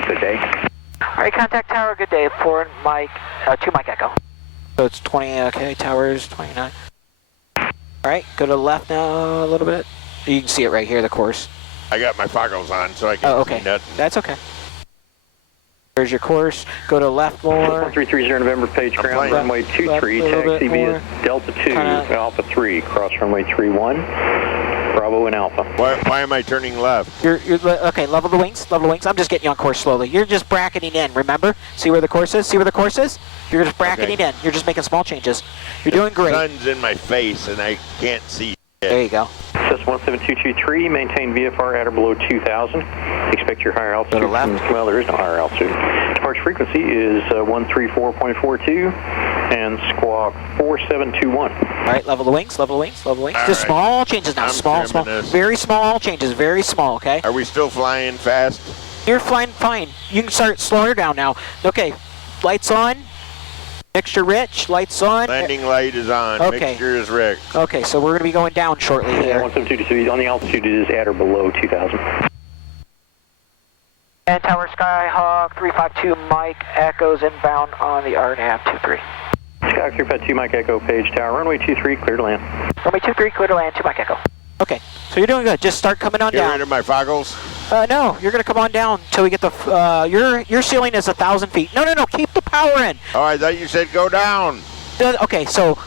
Tower, good day. All right, contact tower, good day. 4 Mike, 2 Mike Echo. So it's 20, okay, towers, 29. All right, go to the left now a little bit. You can see it right here, the course. I got my foggles on, so I can see nothing. That's okay. There's your course. Go to the left more. 1330 November, page ground, runway 23, taxi via Delta 2, Alpha 3, cross runway 31, Bravo and Alpha. Why am I turning left? You're okay, level the wings, level the wings. I'm just getting you on course slowly. You're just bracketing in, remember? See where the course is? See where the course is? You're just bracketing in. You're just making small changes. You're doing great. The sun's in my face and I can't see. There you go. Cessna 17223, maintain VFR at or below 2,000. Expect your higher altitude. Go to left. Well, there is no higher altitude. Departure frequency is 134.42 and squawk 4721. All right, level the wings, level the wings, level the wings. All Just right. small changes now. Small. Very small changes, very small, okay? Are we still flying fast? You're flying fine. You can start slowing her down now. Okay, lights on. Mixture rich, lights on. Landing light is on. Okay. Mixture is rich. Okay, so we're going to be going down shortly here. 17223, on the altitude it is at or below 2,000. And Tower Skyhawk 352 Mike Echoes inbound on the RNAV 23. Skyhawk 352 Mike Echo, page tower, runway 23, clear to land. Runway 23, clear to land, 2 Mike Echo. Okay, so you're doing good. Just start coming on Get down. rid of my foggles? No, you're going to come on down until we get the, your ceiling is 1,000 feet. No, keep the power in. Oh, I thought you said go down. Okay, so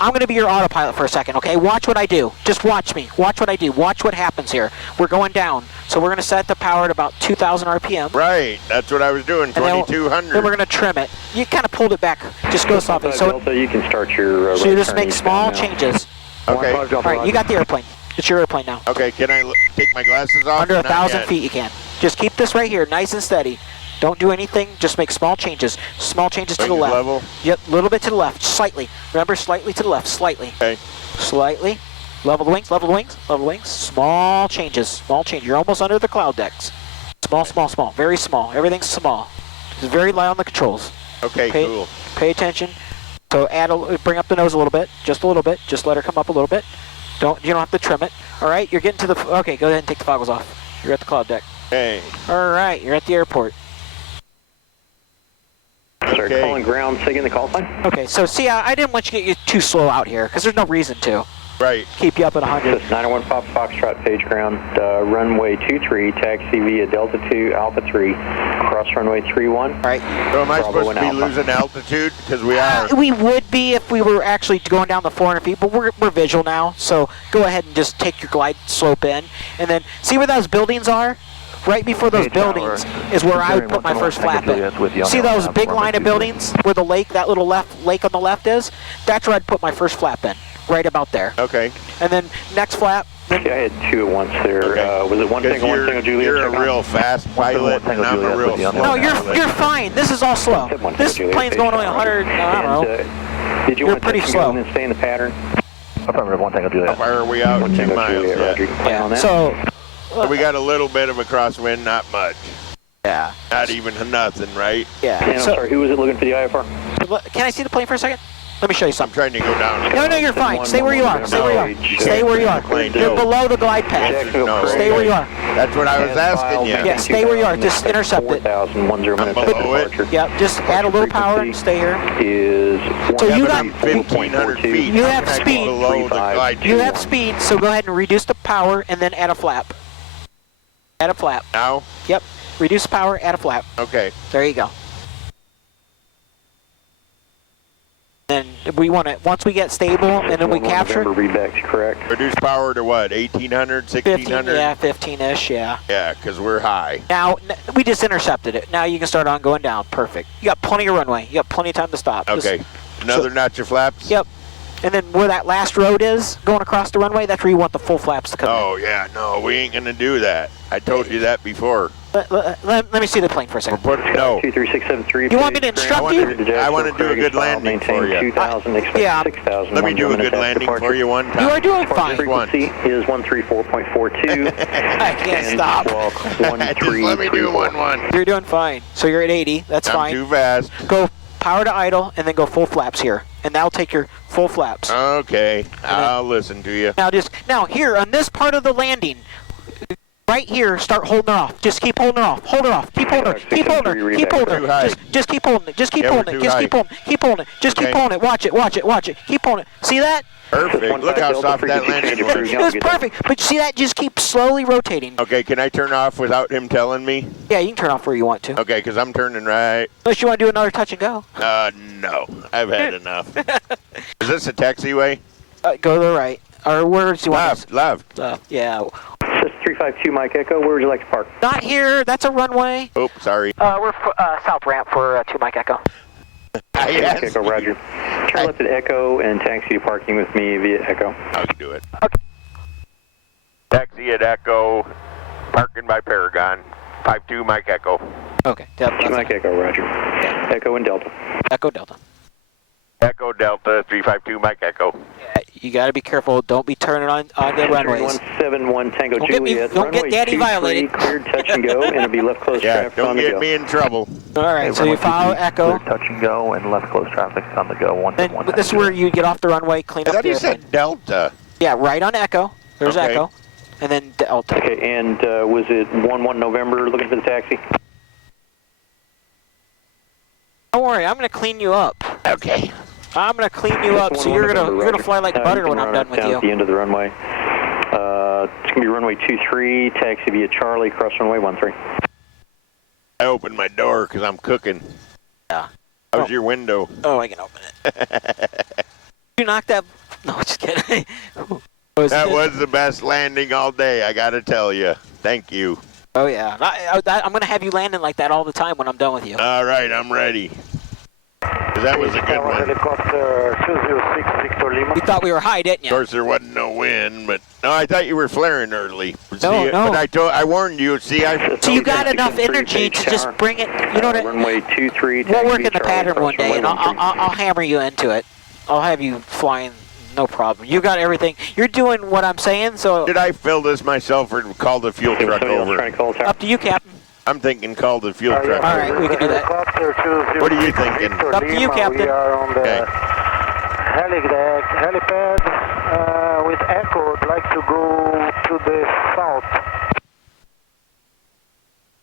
I'm going to be your autopilot for a second, okay? Watch what I do. Just watch me. Watch what I do. Watch what happens here. We're going down. So we're going to set the power at about 2,000 RPM. Right, that's what I was doing, 2,200. Then we're going to trim it. You kind of pulled it back. Just go softly. So you can start your so you just make small changes. Okay. All right, you got the airplane. It's your airplane now. Okay, can I take my glasses off? Under 1,000 feet you can. Just keep this right here, nice and steady. Don't do anything, just make small changes. Small changes to the left. Level? Yep, a little bit to the left, slightly. Remember, slightly to the left, slightly. Okay. Slightly. Level the wings, level the wings, level the wings. Small changes, small change. You're almost under the cloud decks. Small, very small. Everything's small. Just very light on the controls. Okay, cool. Pay attention. So bring up the nose a little bit, just a little bit. Just let her come up a little bit. You don't have to trim it. All right, you're getting to the, okay, go ahead and take the foggles off. You're at the cloud deck. Okay. All right, you're at the airport. Start calling ground, taking the call sign. Okay, so see, I didn't want you to get too slow out here, because there's no reason to. Right. Keep you up at 100. 901 Papa Foxtrot, page ground, runway 23, taxi via Delta 2, Alpha 3, cross runway 31. All right. So am I supposed to be losing altitude? Because we are. We would be if we were actually going down the 400 feet, but we're visual now, so go ahead and just take your glide slope in, and then see where those buildings are? Right before those buildings is where I would put my first flap in. See those big line of buildings where the lake, that little lake on the left is? That's where I'd put my first flap in, right about there. Okay. And then next flap. Okay, I had two at once there. Okay. Was it one single, Juliet? You're a real fast pilot, and I'm a real slow No, you're fine. This is all slow. This plane's going only 100, I don't know. Did you you're want pretty to slow. And stay in the pattern? Affirmative, one Tango Juliet. How far are we out? 2 miles. Yeah. So we got a little bit of a crosswind, not much. Yeah. Not even nothing, right? Yeah. And I'm sorry, who was it looking for the IFR? Can I see the plane for a second? Let me show you I'm something. trying to go down. No, you're fine. Stay where you are. Stay where you are. Stay where you are. You're below the glide path. Stay where you are. That's what I was asking you. Yeah, stay where you are. Just intercept it. 4,010 minutes below it. Yeah, just add a little power and stay here. Is So you got 1,500 feet. You have speed. Below the glide You have speed, so go ahead and reduce the power and then add a flap. Add a flap. Now? Yep. Reduce power, add a flap. Okay. There you go. Then we want to, once we get stable and then we capture. Read back to correct. Reduce power to what? 1,800, 1,600? Yeah, 15-ish, yeah. Yeah, because we're high. Now, we just intercepted it. Now you can start on going down. Perfect. You got plenty of runway. You got plenty of time to stop. Okay. Another notch of flaps? Yep. And then where that last road is, going across the runway, that's where you want the full flaps to come in. Oh, yeah. No, we ain't going to do that. I told you that before. Let me see the plane for a second. No. 23673. You want me to instruct you? I want to do a good landing for you. 2,000, expect Yeah. 6,000. Let me do a good landing for you one time. You are doing fine. Frequency is 134.42. I can't stop. Just let me do 1-1. You're doing fine. So you're at 80. That's fine. I'm too fast. Go power to idle and then go full flaps here. And that'll take your full flaps. Okay. I'll listen to you. Now here on this part of the landing, right here, start holding her off. Just keep holding her off. Hold her off. Keep holding her. Keep holding her. Keep holding her. Just keep holding it. Just keep holding it. Just keep holding it. Keep holding it. Just keep holding it. Watch it. Watch it. Watch it. Keep holding it. See that? Perfect. Look how soft that landing was. It was perfect. But see that? Just keep slowly rotating. Okay, can I turn off without him telling me? Yeah, you can turn off where you want to. Okay, because I'm turning right. Unless you want to do another touch and go. No. I've had enough. Is this a taxiway? Go to the right. Or where do you want Left. yeah. This is 352 Mike Echo. Where would you like to park? Not here. That's a runway. Oh, sorry. We're south ramp for 2 Mike Echo. Yes. Echo, Roger. Turn left at Echo and taxi to parking with me via Echo. I'll do it. Okay. Taxi at Echo, parking by Paragon, 52 Mike Echo. Okay. 2 Mike Echo, Roger. Yeah. Echo and Delta. Echo Delta. Echo Delta, 352 Mike Echo. Yeah, you got to be careful. Don't be turning on the runways. 171 Tango Don't Juliet. don't get Daddy violated. Cleared touch and go, and it'll be left close Yeah, traffic on the don't go. get me in trouble. All right, so you follow Echo. Touch and go and left close traffic on the go. Then this is where you get off the runway, clean I up thought the you airplane. said Delta. Yeah, right on Echo. There's Okay. Echo. And then Delta. Okay, and was it 1-1 November looking for the taxi? Don't worry, I'm going to clean you up. Okay. I'm going to clean you up, so you're gonna fly like butter when I'm done with down you. at the end of the runway. It's gonna be runway 23, taxi via Charlie, cross runway 13. I opened my door because I'm cooking. Yeah. How's your window? Oh, I can open it. You knocked that? No, just kidding. That was the best landing all day, I gotta tell you. Thank you. Oh yeah, I'm gonna have you landing like that all the time when I'm done with you. All right, I'm ready. 'Cause that was a good one. Helicopter 206 Victor Lima. You thought we were high, didn't Of you? course, there wasn't no wind, but no, I thought you were flaring early. No. But I warned you. See, So you got enough energy to just bring it. You know what? Runway 23, We'll work in the Charlie, pattern cross one day, and runway 13. I'll hammer you into it. I'll have you flying, no problem. You got everything. You're doing what I'm saying, so Did I fill this myself or call the fuel truck Somebody else over? trying to call the tower. up to you, Captain. I'm thinking call the fuel truck All over. right, we can do that. What are you thinking? Up to you, Captain. We are on the Okay. helipad with Echo. I'd like to go to the south.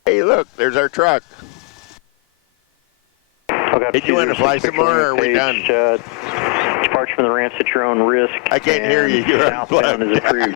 Hey, look, there's our truck. Okay, Did you want to fly some more, or are we done? Departure from the ramps at your own risk. I can't hear you. You're Southbound unplugged. is approved.